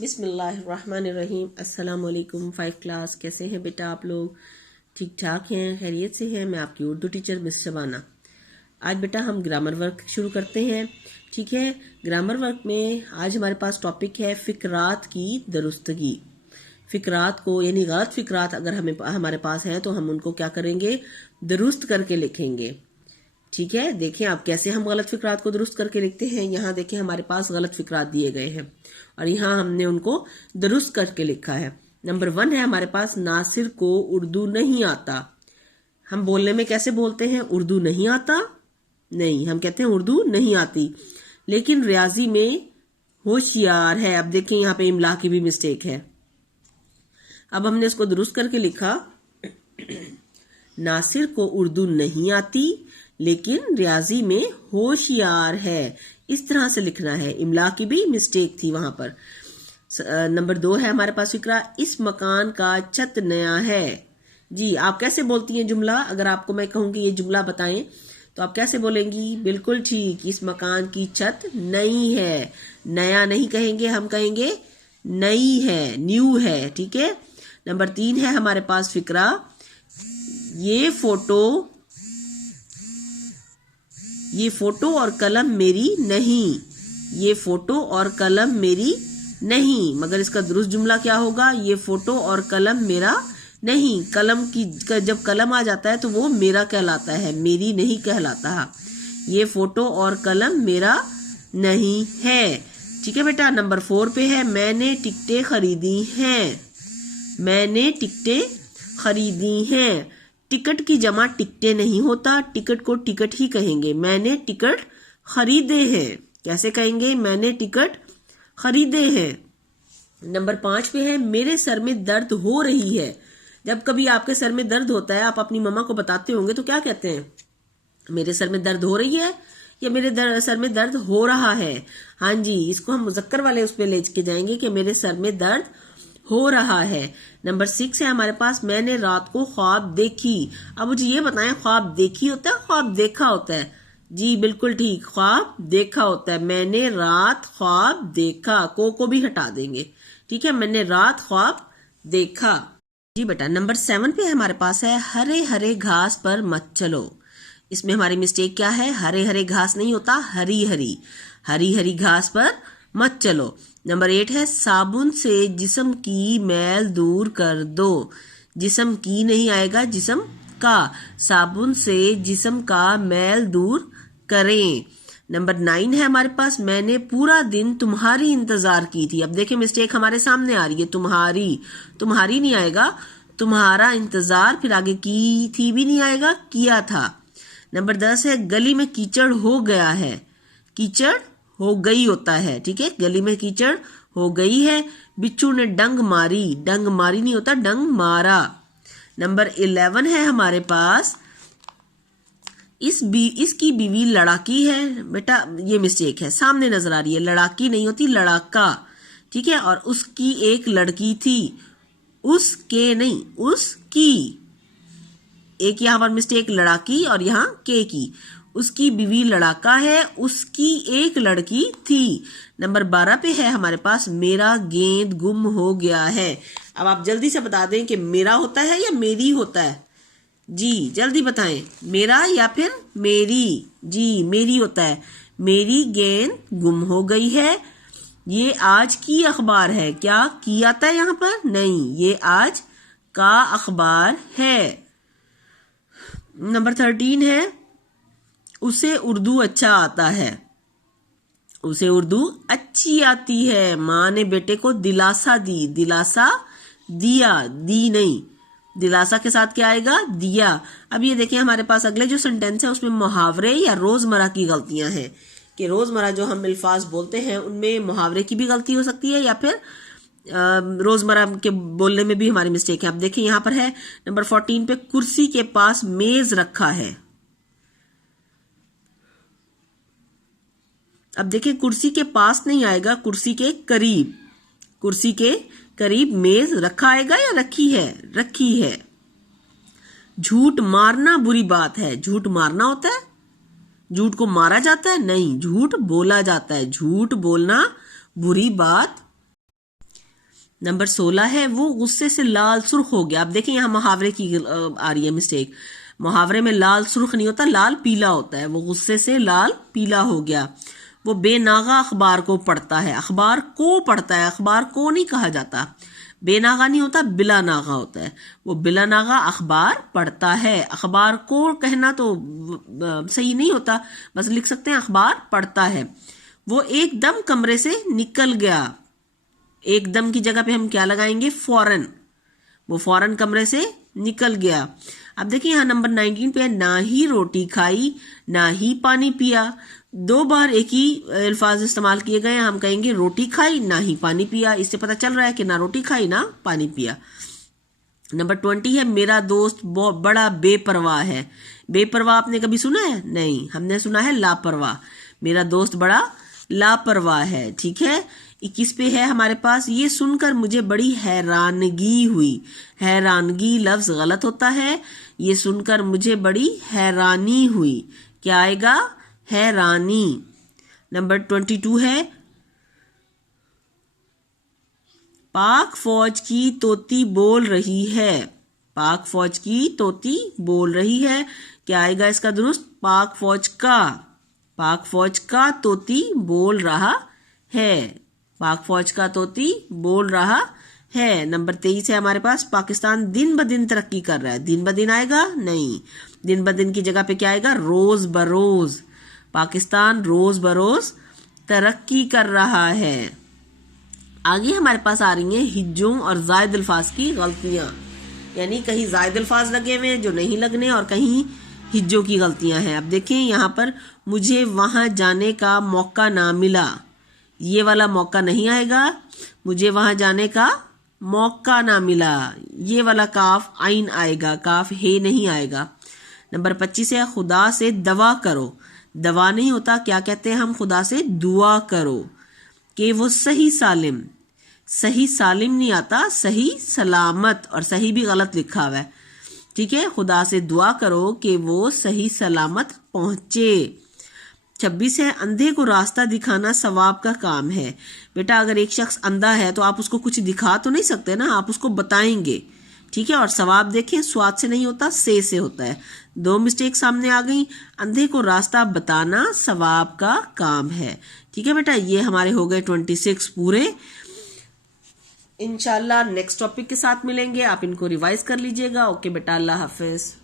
बिस्मिल्लाहिर्रहमानिर्रहीम। अस्सलाम वालेकुम। 5 क्लास, कैसे हैं बेटा आप लोग? ठीक ठाक हैं, खैरियत से हैं? मैं आपकी उर्दू टीचर मिस शबाना। आज बेटा हम ग्रामर वर्क शुरू करते हैं। ठीक है, ग्रामर वर्क में आज हमारे पास टॉपिक है फिक्रात की दुरुस्तगी। फिक्रात को यानी गलत फिक्रात अगर हमारे पास हैं तो हम उनको क्या करेंगे, दुरुस्त करके लिखेंगे। ठीक है, देखें आप कैसे हम गलत फिक्रात को दुरुस्त करके लिखते हैं। यहाँ देखें हमारे पास गलत फिक्रात दिए गए हैं और यहाँ हमने उनको दुरुस्त करके लिखा है। नंबर 1 है हमारे पास, नासिर को उर्दू नहीं आता। हम बोलने में कैसे बोलते हैं? उर्दू नहीं आता नहीं, हम कहते हैं उर्दू नहीं आती। लेकिन रियाजी में होशियार है। अब देखें यहाँ पे इमला की भी मिस्टेक है। अब हमने इसको दुरुस्त करके लिखा, नासिर को उर्दू नहीं आती लेकिन रियाजी में होशियार है। इस तरह से लिखना है। इमला की भी मिस्टेक थी वहां पर। नंबर 2 है हमारे पास फिक्रा, इस मकान का छत नया है। जी, आप कैसे बोलती हैं जुमला? अगर आपको मैं कहूंगी ये जुमला बताएं तो आप कैसे बोलेंगी? बिल्कुल ठीक, इस मकान की छत नई है। नया नहीं कहेंगे, हम कहेंगे नई है, न्यू है। ठीक है। नंबर 3 है हमारे पास फिक्रा, ये फोटो और कलम मेरी नहीं। ये फोटो और कलम मेरी नहीं, मगर इसका दुरुस्त जुमला क्या होगा? ये फोटो और कलम मेरा नहीं। कलम की जब कलम आ जाता है तो वो मेरा कहलाता है, मेरी नहीं कहलाता। ये फोटो और कलम मेरा नहीं है। ठीक है बेटा। नंबर 4 पे है, मैंने टिकटें खरीदी हैं। मैंने टिकटें खरीदी हैं। टिकट की जमा टिकटें नहीं होता, टिकट को टिकट ही कहेंगे। मैंने टिकट खरीदे हैं। कैसे कहेंगे? मैंने टिकट खरीदे हैं। नंबर 5 पे है, मेरे सर में दर्द हो रही है। जब कभी आपके सर में दर्द होता है, आप अपनी मम्मा को बताते होंगे तो क्या कहते हैं? मेरे सर में दर्द हो रही है या मेरे सर में दर्द हो रहा है। हाँ जी, इसको हम मुज़क्कर वाले उस पे ले के जाएंगे कि मेरे सर में दर्द हो रहा है। नंबर 6 है हमारे पास, मैंने रात को ख्वाब देखी। अब मुझे ये बताएं, ख्वाब देखी होता है, ख्वाब देखा होता है? जी बिल्कुल ठीक, ख्वाब देखा होता है। मैंने रात ख्वाब देखा, को भी हटा देंगे। ठीक है, मैंने रात ख्वाब देखा। जी बेटा। नंबर 7 पे हमारे पास है, हरे हरे घास पर मत चलो। इसमें हमारी मिस्टेक क्या है? हरे हरे घास नहीं होता, हरी हरी। हरी हरी घास पर मत चलो। नंबर 8 है, साबुन से जिस्म की मैल दूर कर दो। जिस्म की नहीं आएगा, जिस्म का। साबुन से जिस्म का मैल दूर करें। नंबर 9 है हमारे पास, मैंने पूरा दिन तुम्हारी इंतजार की थी। अब देखें मिस्टेक हमारे सामने आ रही है, तुम्हारी। तुम्हारी नहीं आएगा, तुम्हारा इंतजार। फिर आगे की थी भी नहीं आएगा, किया था। नंबर 10 है, गली में कीचड़ हो गया है। कीचड़ हो गई होता है। ठीक है, गली में कीचड़ हो गई है। बिच्छू ने डंग मारी। डंग मारी नहीं होता, डंग मारा। नंबर 11 है हमारे पास, इसकी बीवी लड़ाकी है। बेटा ये मिस्टेक है, सामने नजर आ रही है, लड़ाकी नहीं होती, लड़ाका। ठीक है, और उसकी एक लड़की थी। उसके नहीं, उसकी। एक यहां पर मिस्टेक, लड़ाकी और यहां के की। उसकी बीवी लड़ाका है, उसकी एक लड़की थी। नंबर 12 पे है हमारे पास, मेरा गेंद गुम हो गया है। अब आप जल्दी से बता दें कि मेरा होता है या मेरी होता है? जी जल्दी बताएं, मेरा या फिर मेरी? जी मेरी होता है। मेरी गेंद गुम हो गई है। ये आज की अखबार है। क्या की आता है यहां पर? नहीं, ये आज का अखबार है। नंबर 13 है, उसे उर्दू अच्छा आता है। उसे उर्दू अच्छी आती है। माँ ने बेटे को दिलासा दी। दिलासा दिया, दी नहीं। दिलासा के साथ क्या आएगा? दिया। अब ये देखिए हमारे पास अगले जो सेंटेंस है उसमें मुहावरे या रोजमर्रा की गलतियां हैं कि रोजमर्रा जो हम अल्फाज बोलते हैं उनमें मुहावरे की भी गलती हो सकती है या फिर रोजमर्रा के बोलने में भी हमारी मिस्टेक है। अब देखिए यहाँ पर है नंबर 14 पे, कुर्सी के पास मेज रखा है। अब देखिए कुर्सी के पास नहीं आएगा, कुर्सी के करीब। कुर्सी के करीब मेज रखा आएगा या रखी है? रखी है। झूठ मारना बुरी बात है। झूठ मारना होता है? झूठ को मारा जाता है? नहीं, झूठ बोला जाता है। झूठ बोलना बुरी बात नंबर 16 है वो गुस्से से लाल सुर्ख हो गया। अब देखिए यहाँ मुहावरे की आ रही है मिस्टेक। मुहावरे में लाल सुर्ख नहीं होता, लाल पीला होता है। वो गुस्से से लाल पीला हो गया। वो बेनागा अखबार को पढ़ता है। अखबार को पढ़ता है, अखबार को नहीं कहा जाता। बेनागा नहीं होता, बिला नागा होता है। वो बिला नागा अखबार पढ़ता है। अखबार को कहना तो सही नहीं होता, बस लिख सकते हैं अखबार पढ़ता है। वो एकदम कमरे से निकल गया। एकदम की जगह पे हम क्या लगाएंगे? फौरन। वो फौरन कमरे से निकल गया। अब देखिए यहाँ नंबर 19 पे है, ना ही रोटी खाई ना ही पानी पिया। 2 बार एक ही अल्फाज इस्तेमाल किए गए हैं। हम कहेंगे रोटी खाई ना ही पानी पिया। इससे पता चल रहा है कि ना रोटी खाई ना पानी पिया। नंबर 20 है, मेरा दोस्त बड़ा बेपरवाह है। बेपरवाह आपने कभी सुना है? नहीं, हमने सुना है लापरवाह। मेरा दोस्त बड़ा लापरवाह है। ठीक है, 21 पे है हमारे पास, ये सुनकर मुझे बड़ी हैरानगी हुई। हैरानगी लफ्ज गलत होता है। ये सुनकर मुझे बड़ी हैरानी हुई। क्या आएगा? हैरानी। नंबर 22 है, पाक फौज की तोती बोल रही है। पाक फौज की तोती बोल रही है। क्या आएगा इसका दुरुस्त? पाक फौज का। पाक फौज का तोती बोल रहा है। पाक फौज का तोती बोल रहा है। नंबर 23 है हमारे पास, पाकिस्तान दिन ब दिन तरक्की कर रहा है। दिन ब दिन आएगा? नहीं, दिन ब दिन की जगह पे क्या आएगा? रोज बरोज। पाकिस्तान रोज बरोज तरक्की कर रहा है। आगे हमारे पास आ रही हैं हिज्जों और जायद अल्फाज की गलतियां। यानी कहीं जायद अल्फाज लगे हुए हैं जो नहीं लगने, और कहीं हिज्जों की गलतियां हैं। अब देखें यहाँ पर, मुझे वहां जाने का मौका ना मिला। ये वाला मौका नहीं आएगा। मुझे वहां जाने का मौका ना मिला, ये वाला काफ आइन आएगा, काफ हे नहीं आएगा। नंबर 25 है, खुदा से दवा करो। दवा नहीं होता, क्या कहते हैं हम? खुदा से दुआ करो कि वो सही सालिम। सही सालिम नहीं आता, सही सलामत, और सही भी गलत लिखा हुआ है। ठीक है, खुदा से दुआ करो कि वो सही सलामत पहुंचे। 26 है, अंधे को रास्ता दिखाना सवाब का काम है। बेटा अगर एक शख्स अंधा है तो आप उसको कुछ दिखा तो नहीं सकते ना, आप उसको बताएंगे। ठीक है, और सवाब देखें स्वाद से नहीं होता, से होता है। 2 मिस्टेक सामने आ गई। अंधे को रास्ता बताना सवाब का काम है। ठीक है बेटा, ये हमारे हो गए 26 पूरे। इंशाल्लाह नेक्स्ट टॉपिक के साथ मिलेंगे, आप इनको रिवाइज कर लीजिएगा। ओके बेटा, अल्लाह हाफिज।